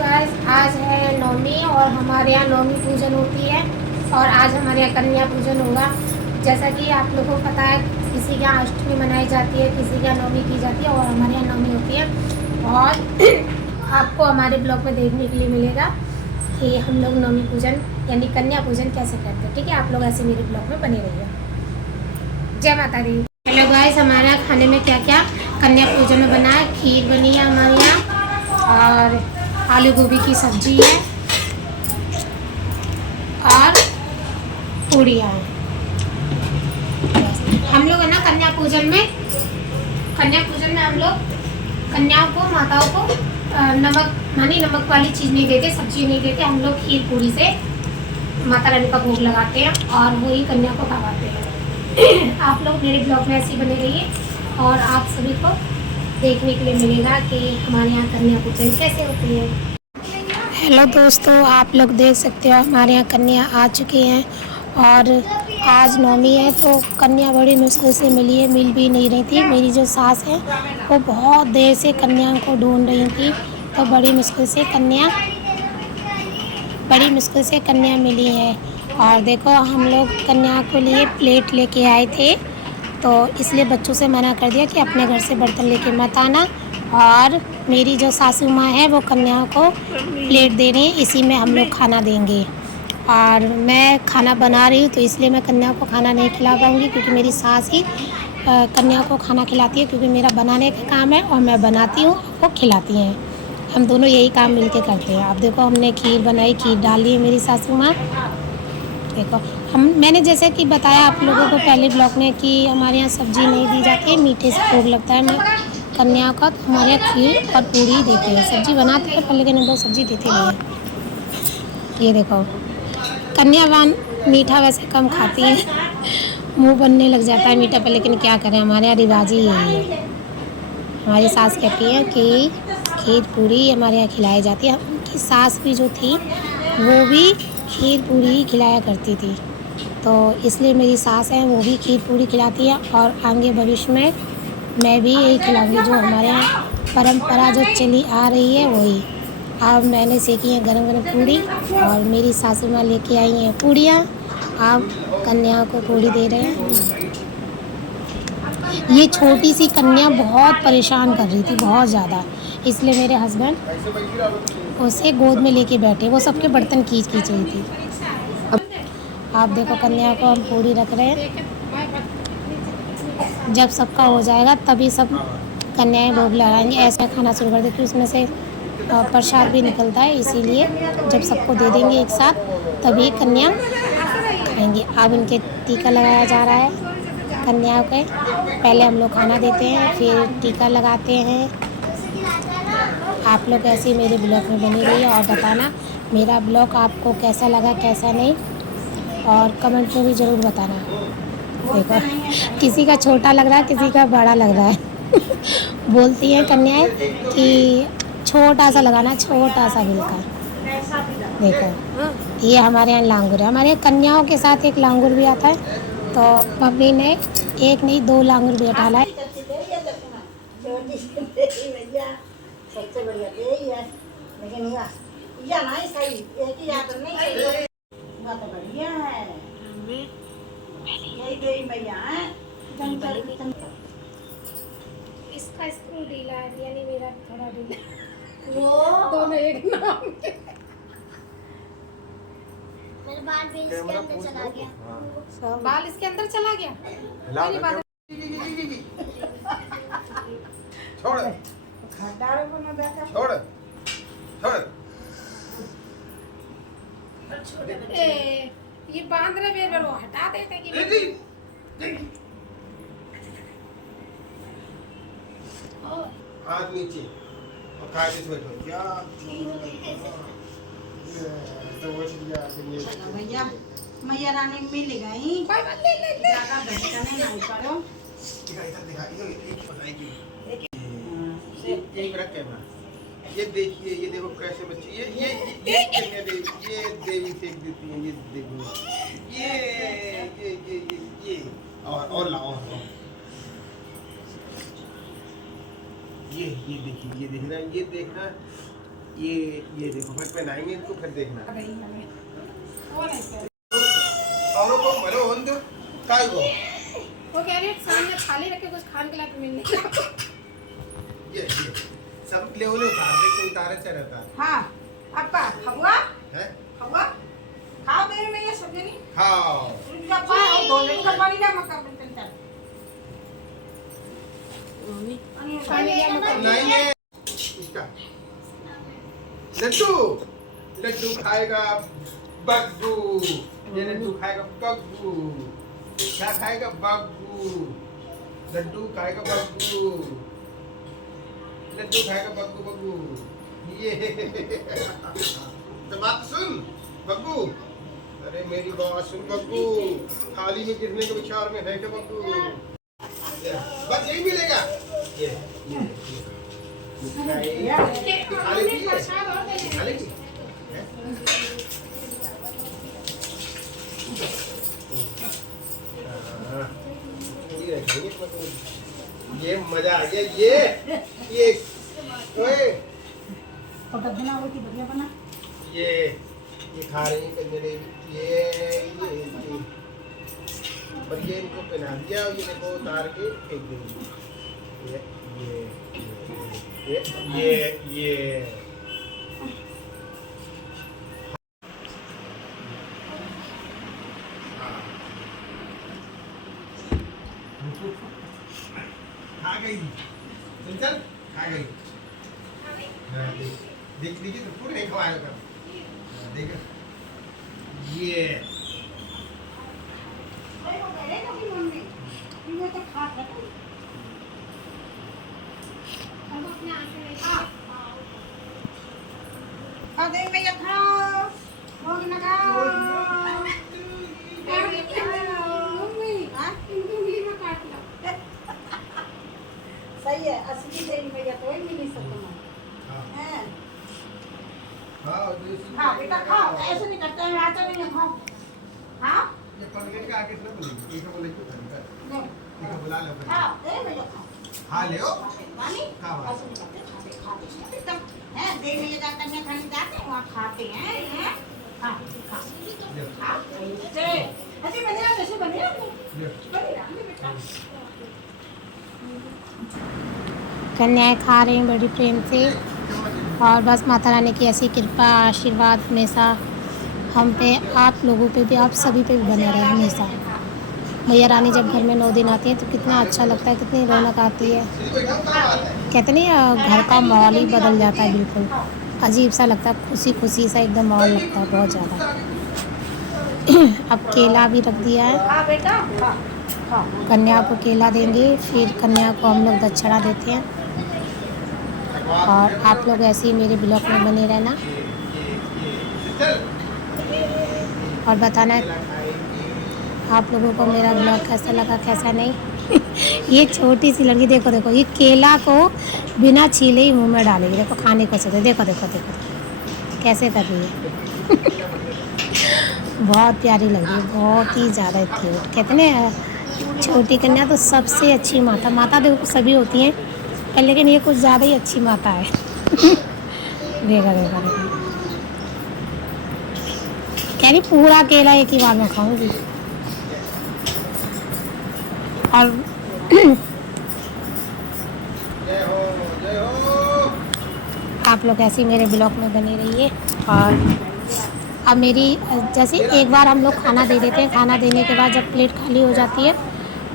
Guys, आज है नवमी और हमारे यहाँ नवमी पूजन होती है और आज हमारे यहाँ कन्या पूजन होगा। जैसा कि आप लोगों को पता है, किसी के यहाँ अष्टमी मनाई जाती है, किसी के यहाँ नवमी की जाती है और हमारे यहाँ नवमी होती है। और आपको हमारे ब्लॉग में देखने के लिए मिलेगा कि हम लोग नवमी पूजन यानी कन्या पूजन कैसे करते हैं। ठीक है, आप लोग ऐसे मेरे ब्लॉग में बने रहिए। जय माता दी। हेलो गाइस, हमारे यहाँ खाने में क्या क्या कन्या पूजन में बना है। खीर बनी है हमारे यहाँ और आलू गोभी की सब्जी है और पूड़ियाँ हैं। हम लोग है ना कन्या पूजन में हम लोग कन्याओं को, माताओं को नमक वाली चीज़ नहीं देते, सब्जी नहीं देते। हम लोग खीर पूड़ी से माता रानी का भोग लगाते हैं और वही कन्या को खवाते हैं। आप लोग मेरे ब्लॉग में ऐसे ही बने रहिए और आप सभी को देखने के लिए मिलेगा कि हमारे यहाँ कन्या पूजन कैसे होती है। हेलो दोस्तों, आप लोग देख सकते हो हमारे यहाँ कन्या आ चुकी हैं और आज नवमी है तो कन्या बड़ी मुश्किल से मिली है, मिल भी नहीं रही थी। मेरी जो सास है वो बहुत देर से कन्याओं को ढूंढ रही थी, तो बड़ी मुश्किल से कन्या मिली है। और देखो, हम लोग कन्या को लिए प्लेट लेके आए थे, तो इसलिए बच्चों से मना कर दिया कि अपने घर से बर्तन लेके मत आना। और मेरी जो सासू माँ है वो कन्याओं को प्लेट दे रही है, इसी में हम लोग खाना देंगे। और मैं खाना बना रही हूँ तो इसलिए मैं कन्या को खाना नहीं खिला पाऊँगी, क्योंकि मेरी सास ही कन्या को खाना खिलाती है, क्योंकि मेरा बनाने का काम है और मैं बनाती हूँ, वो खिलाती हैं। हम दोनों यही काम मिलके करते हैं। अब देखो, हमने खीर बनाई, खीर डाली है मेरी सासू माँ। देखो, मैंने जैसे कि बताया आप लोगों को पहले ब्लॉग में कि हमारे यहाँ सब्ज़ी नहीं दी जाती है, मीठे से भोग लगता है कन्या का, तो हमारे यहाँ खीर और पूड़ी देते हैं। सब्ज़ी बनाते हैं पर लेकिन हम लोग सब्ज़ी देते नहीं हैं। ये देखो, कन्यावान मीठा वैसे कम खाती है, मुंह बनने लग जाता है मीठा पर, लेकिन क्या करें, हमारे यहाँ रिवाज ही यही है। हमारी सास कहती है कि खीर पूड़ी हमारे यहाँ खिलाई जाती है। उनकी सास भी जो थी वो भी खीर पूड़ी ही खिलाया करती थी, तो इसलिए मेरी सास है वो भी खीर पूड़ी खिलाती है और आगे भविष्य में मैं भी यही खिलाऊंगी। जो हमारे यहाँ परंपरा जो चली आ रही है वही। अब मैंने सीखी है गरम गरम पूड़ी और मेरी सासू माँ लेके आई हैं पूड़ियाँ। अब कन्याओं को पूड़ी दे रहे हैं। ये छोटी सी कन्या बहुत परेशान कर रही थी, बहुत ज़्यादा, इसलिए मेरे हस्बैंड उसे गोद में लेके बैठे, वो सबके बर्तन खींच रही थी। आप देखो, कन्या को हम पूड़ी रख रहे हैं। जब सबका हो जाएगा तभी सब कन्याएं भोग लगाएंगे। ऐसा खाना शुरू कर दे कि उसमें से प्रसाद भी निकलता है, इसीलिए जब सबको दे देंगे एक साथ तभी कन्या खाएंगी। अब इनके टीका लगाया जा रहा है कन्याओं के। पहले हम लोग खाना देते हैं, फिर टीका लगाते हैं। आप लोग ऐसे मेरे ब्लॉग में बने रहिए और बताना मेरा ब्लॉग आपको कैसा लगा, कैसा नहीं, और कमेंट में भी ज़रूर बताना। देखो, किसी का छोटा लग रहा है, किसी का बड़ा लग रहा है। बोलती हैं कन्याएं कि छोटा सा लगाना, छोटा सा बिल्का। देखो, ये हमारे यहाँ लांगुर है। हमारे यहाँ कन्याओं के साथ एक लांगुर भी आता है, तो मम्मी ने एक नहीं 2 लांगुर भी डाला है। सबसे बढ़िया यही है, लेकिन या नहीं सही, एक ही याद नहीं सही। बात बढ़िया है, यही देवी मैया है। इसका स्क्रू ढीला है, यानी मेरा थोड़ा ढीला। वो दोनों एक नाम के। मेरा बाल भी इसके अंदर चला गया। बाल इसके अंदर चला गया। छोड़ छोड़ छोड़। ये बांध रहे बेर वो हटा देते कि हाथ नीचे और कायदे से बैठो क्या भैया। मैया रानी मिल गई, ज्यादा भटकने नहीं करो। यही रख कैमरा, ये देखिए, ये देखो कैसे बच्ची, ये देवी फेंक देती है। ये देखो, ये और लाओ, ये देखिए, ये देख रहा है, ये देखना, ये देखो फिर पहनाएंगे इनको, फिर देखना और को मरो होन दो काय को वो कह रही है सामने थाली रख के कुछ खाने के लिए मिलने ये सब ले उतार दे के उतारे से रहता हाँ आपका खबुआ है खबुआ खाओ देर में ये सब नहीं खाओ रुपया पाए और 2 लीटर पानी का मक्का बर्तन चल नहीं है इसका लड्डू लड्डू खाएगा बग्गू, ये लड्डू खाएगा बग्गू, क्या खाएगा बग्गू, लड्डू खाएगा बग्गू, लड्डू खाएगा बग्गू बग्गू ये तो बात सुन बग्गू, अरे मेरी बात सुन बग्गू, थाली में गिरने के विचार में है क्या बग्गू, बस यही मिलेगा ये ये मजा आ गया ये ओए फोटो बना वो की बढ़िया बना ये खा रही है कंजरे ये और ये इनको पहना दिया और ये देखो उतार के फेंक देंगे ये खा गई चल खा गई देख लीजिए तो पूरे नहीं खवाएगा देख ये सही है असली तेरी भैया तो ही मिली सकता है हाँ बेटा खाओ ऐसे नहीं करते हैं आता नहीं खाओ हाँ ये पलकेट का आगे से बोलेंगे एक बोले तो नहीं एक बुला लो हाँ दे भैया खा ले ओ पानी खा ऐसे नहीं करते खाते एकदम है देर में जाकर कन्या खाने जाते हैं वहाँ खाते हैं हाँ खा ऐसे बनेगा बेटा कन्याएं खा रही हैं बड़ी प्रेम से और बस माता रानी की ऐसी कृपा आशीर्वाद हमेशा हम पे, आप लोगों पे भी, आप सभी पे भी बने रहे हमेशा। मैया रानी जब घर में 9 दिन आती है तो कितना अच्छा लगता है, कितनी रौनक आती है, कहते नहीं घर का माहौल ही बदल जाता है, बिल्कुल अजीब सा लगता है, खुशी खुशी सा एकदम माहौल लगता है बहुत ज़्यादा। अब केला भी रख दिया है, कन्या को केला देंगे, फिर कन्या को हम लोग दक्षिणा देते हैं। और आप लोग ऐसे ही मेरे ब्लॉग में बने रहना और बताना आप लोगों को मेरा ब्लॉग कैसा लगा कैसा नहीं। ये छोटी सी लड़की देखो देखो, ये केला को बिना छीले ही मुंह में डालेगी, देखो खाने को सोचे, देखो देखो देखो कैसे कर रही है। बहुत प्यारी लग रही है, बहुत ही ज़्यादा क्यूट। कहते हैं छोटी कन्या तो सबसे अच्छी माता, माता देखो सभी होती हैं पर लेकिन ये कुछ ज़्यादा ही अच्छी माता है। देखा देखा देखा कह रही पूरा केला एक ही बार में खाऊंगी। और आप लोग ऐसे ही मेरे ब्लॉग में बने रहिए। और अब मेरी जैसे एक बार हम लोग खाना दे देते हैं, खाना देने के बाद जब प्लेट खाली हो जाती है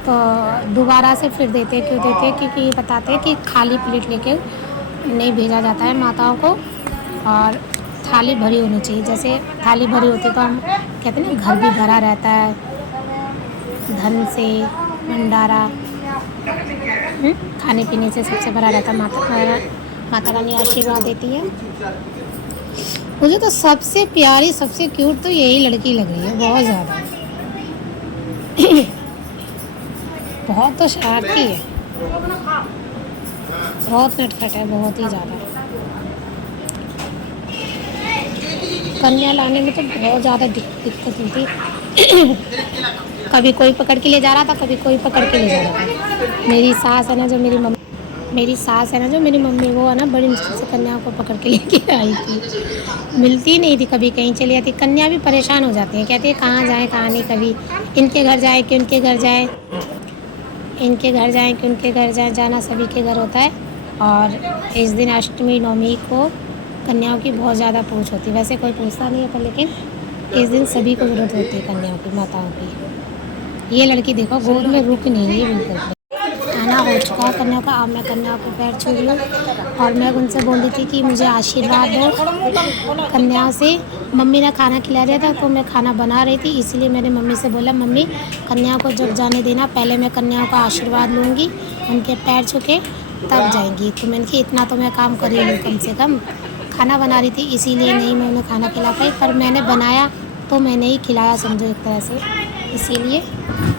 तो दोबारा से फिर देते हैं। क्यों देते हैं? क्योंकि बताते हैं कि खाली प्लेट लेके नहीं भेजा जाता है माताओं को और थाली भरी होनी चाहिए। जैसे थाली भरी होती तो हम कहते हैं ना घर भी भरा रहता है धन से, भंडारा खाने पीने से सबसे भरा रहता है। माता रानी आशीर्वाद देती है। मुझे तो सबसे प्यारी सबसे क्यूट तो यही लड़की लग रही है, बहुत ज़्यादा। बहुत तो शरारती है, बहुत नटखट है, बहुत ही ज़्यादा। कन्या लाने में तो बहुत ज़्यादा दिक्कत हुई थी। कभी कोई पकड़ के ले जा रहा था, कभी कोई पकड़ के ले जा रहा था। मेरी सास है ना, जो मेरी मम्मी मेरी सास है ना, जो मेरी मम्मी, वो है ना बड़ी मुश्किल से कन्या को पकड़ के लेके आई थी। मिलती नहीं थी, कभी कहीं चली जाती। कन्या भी परेशान हो जाती है, कहती है कहाँ जाए कहाँ नहीं, कभी इनके घर जाए कि उनके घर जाए, इनके घर जाए कि उनके घर जाए, जाना सभी के घर होता है। और इस दिन अष्टमी नवमी को कन्याओं की बहुत ज़्यादा पूछ होती है। वैसे कोई पूछता नहीं है, पर लेकिन इस दिन सभी को ज़रूरत होती है कन्याओं की, माताओं की। ये लड़की देखो गोद में रुक नहीं रही है बिल्कुल। खाना हो चुका है कन्याओं का। अब मैं कन्याओं को पैर छू रही हूँ और मैं उनसे बोल रही थी कि मुझे आशीर्वाद दो। कन्याओं से मम्मी ने खाना खिला दिया था, तो मैं खाना बना रही थी, इसीलिए मैंने मम्मी से बोला मम्मी कन्याओं को जब जाने देना, पहले मैं कन्याओं का आशीर्वाद लूँगी, उनके पैर छू के तब जाएंगी। तो मैंने कहा इतना तो मैं काम कर ही लूँ कम से कम। खाना बना रही थी, इसीलिए नहीं मैं उन्हें खाना खिला पाई, पर मैंने बनाया तो मैंने ही खिलाया, समझो एक तरह से, इसीलिए।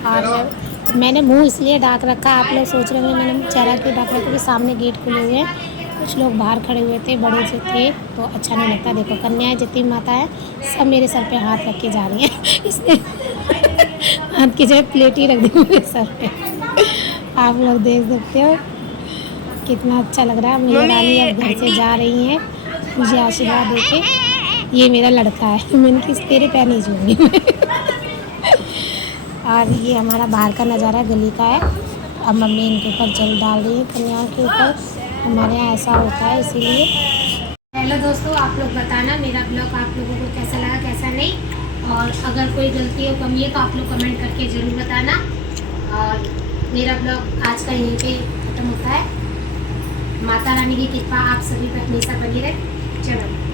और मैंने मुंह इसलिए ढाक रखा, आप लोग सोच रहे होंगे मैंने चेहरा क्यों ढाक रखा, क्योंकि सामने गेट खुले हुए हैं, कुछ लोग बाहर खड़े हुए थे, बड़े से थे, तो अच्छा नहीं लगता। देखो कन्याएं जितनी माता है सब मेरे सर पे हाथ रख के जा रही हैं। इसने हाथ की जगह प्लेट ही रख दी मेरे सर पे। आप लोग देख सकते हो कितना अच्छा लग रहा है। मेरी रानी अब घर से जा रही हैं मुझे आशीर्वाद देके। ये मेरा लड़का है, मैंने किस तेरे पैर नहीं छूऊंगी मैं। और ये हमारा बाहर का नज़ारा गली का है। अब मम्मी इनके ऊपर जल डाल रही है कन्याओं के ऊपर, हमारे यहाँ ऐसा होता है इसीलिए। हेलो दोस्तों, आप लोग बताना मेरा ब्लॉग आप लोगों को कैसा लगा कैसा नहीं, और अगर कोई गलती हो कमी है तो आप लोग कमेंट करके ज़रूर बताना। और मेरा ब्लॉग आज का यहीं पे ख़त्म होता है। माता रानी की कृपा आप सभी पर हमेशा बनी रहे। चलो।